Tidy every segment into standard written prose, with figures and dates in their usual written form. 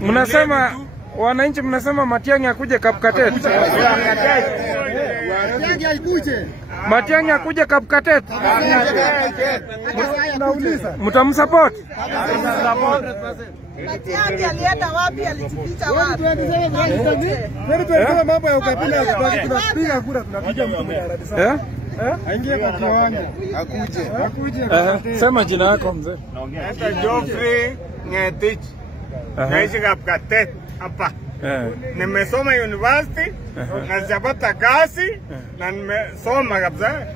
Mnasema wananchi mnasema Matiang'i akuje Kapkatet. Matiang'i akuje Kapkatet. Mtamsupport? Matiang'i alienda wapi, alijificha wapi? Tunaelewa mambo ya ukabila, tunapiga kura, tunapiga mtu mwenye Arabia Saudi. Aingie kwa kiwanja. Akuje. Sema jina lako mzee. Naitwa Geoffrey Ngetich. Naishi Kapkatet hapa. Nimesoma university na sijapata kazi na nimesoma kabisa.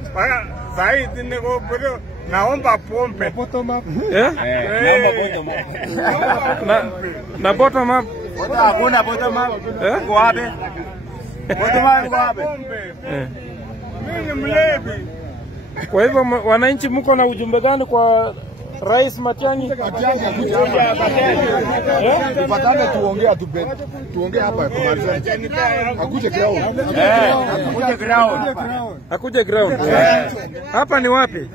Zaidi niko bado naomba pombe. Bottom up. Na bottom up. Hakuna bottom up. Uko wapi? Bottom up uko wapi? Mimi ni mlevi. Kwa hivyo wananchi mko na ujumbe gani kwa Rais Matiang'i? Tupatane tuongee hapa kwa Matiang'i. Akuje ground. Akuje ground. Hapa ni wapi?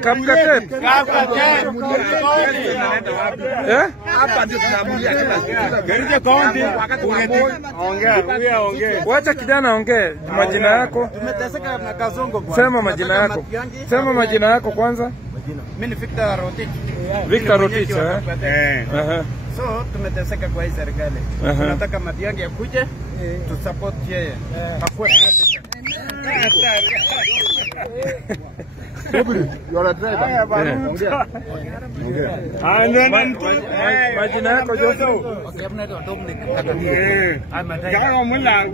Kapkatet. Hapa ndio tunaamulia kila Garija kaunti. Ongea. Wacha kijana ongee majina yako. Tumeteseka na Kazongo bwana. Sema majina yako. Sema majina yako kwanza. Mimi ni Victor Rotich. Victor Rotich, So tumeteseka kwa hii serikali. Tunataka Matiang'i akuje tu support yeye. Akuwe president. You are a driver. Majina yako Jose? Okay, I'm not Dominic. I'm a driver.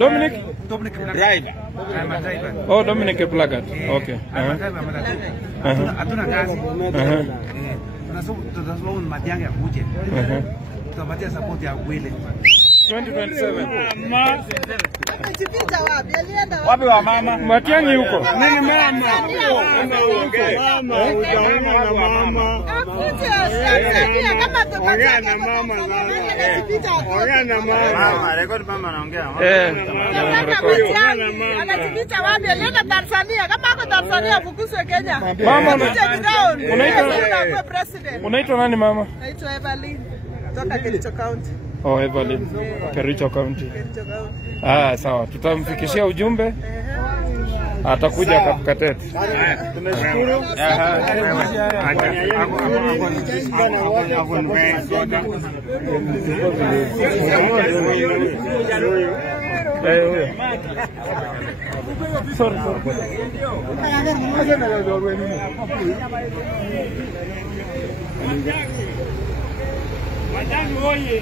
Dominic driver. I'm a driver. Oh, Dominic Plagat. Okay. I'm a driver. Hatuna kazi. Tunasoma Matiang'i akuje. Tutapatia support ya kweli. 2027. Alijificha wapi? Alienda wapi? Wapi wa mama? Matiang'i huko. Nini mama? Mama, utaona na mama. Akuje Tanzania kama Ongea na mama sasa. Ongea na mama. Rekodi mama anaongea. anajificha wapi? Alienda Tanzania. Kama ako Tanzania afukuzwe Kenya. Mama president. Unaitwa nani mama? Naitwa Evelyn. Kutoka Kericho County. Oh, Evelyn. Kericho County. Sawa. Tutamfikishia ujumbe. Atakuja Kapkatet. Tunashukuru. Sorry. Matiang'i oye.